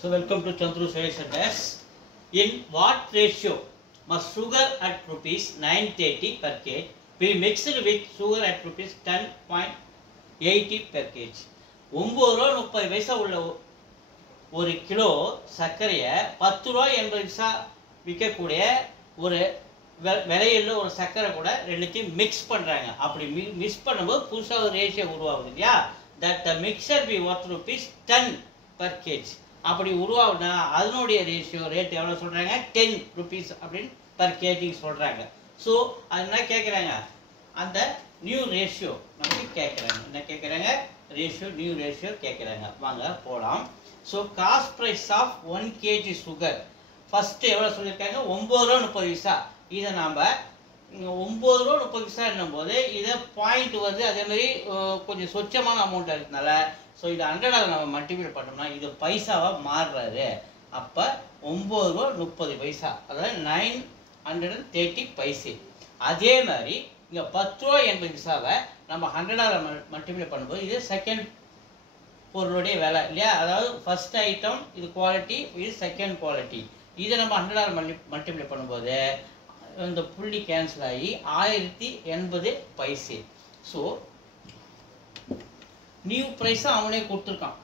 So welcome to Chandru Solution Test. In what ratio must sugar at rupees 930 per kg be mixed with sugar at rupees 10.80 per kg? 9 ரூபா 30 பைசா உள்ள ஒரு kilo சர்க்கரையை 10 ரூபா 80 பைசா விற்கக்கூடிய ஒரு விலையில் ஒரு சர்க்கரை கூட ரெண்டுத்தையும் மிக்ஸ் பண்ணுறாங்க. அப்படி மிக்ஸ் பண்ணும்போது புதுசாக ஒரு ரேஷியோ உருவாகுது இல்லையா? That the mixer B worth rupees 10 per kg. அப்படி உருவாகுனா அதனுடைய ரேஷியோ ரேட் எவ்வளோ சொல்கிறாங்க? 10 rupees அப்படின்னு பர் கேஜி சொல்கிறாங்க. ஸோ அது என்ன கேட்குறாங்க? அந்த நியூ ரேஷியோ நமக்கு கேட்குறாங்க. என்ன கேட்குறாங்க? ரேஷியோ நியூ ரேஷியோ கேட்குறாங்க. வாங்க போகலாம். So cost price of 1 kg sugar first எவ்வளோ சொல்லியிருக்காங்க? 9 ரூபா 30 பைசா. இதை நாம் 9 ரூபா 30 பைசா என்னும்போது இதை பாயிண்ட் வருது. அதேமாதிரி கொஞ்சம் சொச்சமான அமௌண்ட் இருக்கிறதுனால ஸோ இதை 100ஆல் நம்ம மல்டிபிள் பண்ணோம்னா இது பைசாவாக மாறுறாரு. அப்போ 9 ரூபா 30 பைசா, அதாவது 930 பைசே. அதே மாதிரி இங்கே 10 ரூபா 80 பைசாவை நம்ம 100ஆல் மல்டிபிள் பண்ணும்போது இது செகண்ட் பொருளுடைய விலை இல்லையா? அதாவது ஃபர்ஸ்ட் ஐட்டம் இது குவாலிட்டி, இது செகண்ட் குவாலிட்டி. இதை நம்ம 100ஆல் மல்டிபிள் பண்ணும்போது இந்த புள்ளி கேன்சல் ஆகி 1080 பைசே. ஸோ நியூ ப்ரைஸும் அவனே கொடுத்துருக்கான்.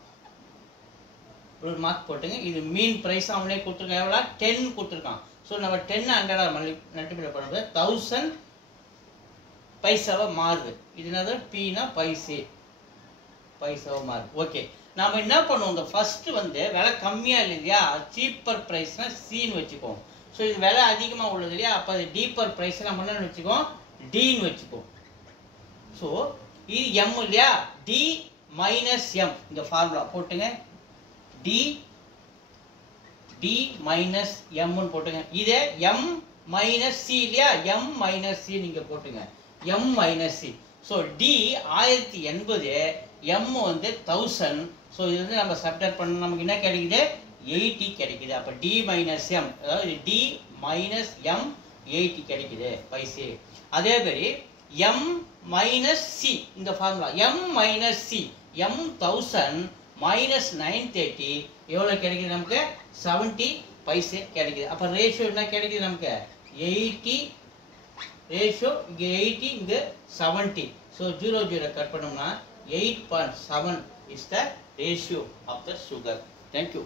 ஒரு மார்க் போட்டுங்க. இது மீன் ப்ரைஸ் அவனே கொடுத்துருக்கான். எவ்வளோ? 10 கொடுத்துருக்கான். ஸோ நம்ம 10 100ஆல் மல்டிபிள் பண்ணும்போது 1000 பைசாவாக மாறுது. இது என்னது? பீனா பைசே, பைசாவாக மாறுது. ஓகே, நாம் என்ன பண்ணுவோம்? இந்த ஃபஸ்ட்டு விலை கம்மியாக இல்லையா? சீப்பர் ப்ரைஸ்னால் சீன்னு வச்சுக்குவோம். ஸோ இது விலை அதிகமாக உள்ளது இல்லையா? அப்போ அது டீப்பர் ப்ரைஸ் நம்ம என்னன்னு வச்சுக்கோம்? டீன்னு வச்சுக்குவோம். ஸோ இது எம் இல்லையா? D minus M. இந்த ஃபார்முலா போட்டுங்க. டி டி மைனஸ் எம்னு போட்டுங்க. இதே எம் மைனஸ் சி இல்லையா? எம் மைனஸ் சி நீங்கள் போட்டுங்க. M minus C. So D 1080, M 1000. So இது நம்ம சப்ட்ராக்ட் பண்ண நமக்கு என்ன கிடைக்குது? 80 கிடைக்குது. அப்போ டி மைனஸ் எம், அதாவது டி மைனஸ் எம் 80 கிடைக்குது பைசே. அதே மாதிரி எம் மைனஸ் சி, இந்த formula M minus C, M 1000 minus 930 எவ்வளோ கிடைக்குது நமக்கு? 70 பைசே கிடைக்குது. அப்போ ரேஷியோ என்ன கிடைக்குது நமக்கு? 80 ரேஷியோ. இங்கே 80, இங்கே 70. ஸோ 0 கட் பண்ணோம்னா 8.7 is the ratio of the sugar. Thank you.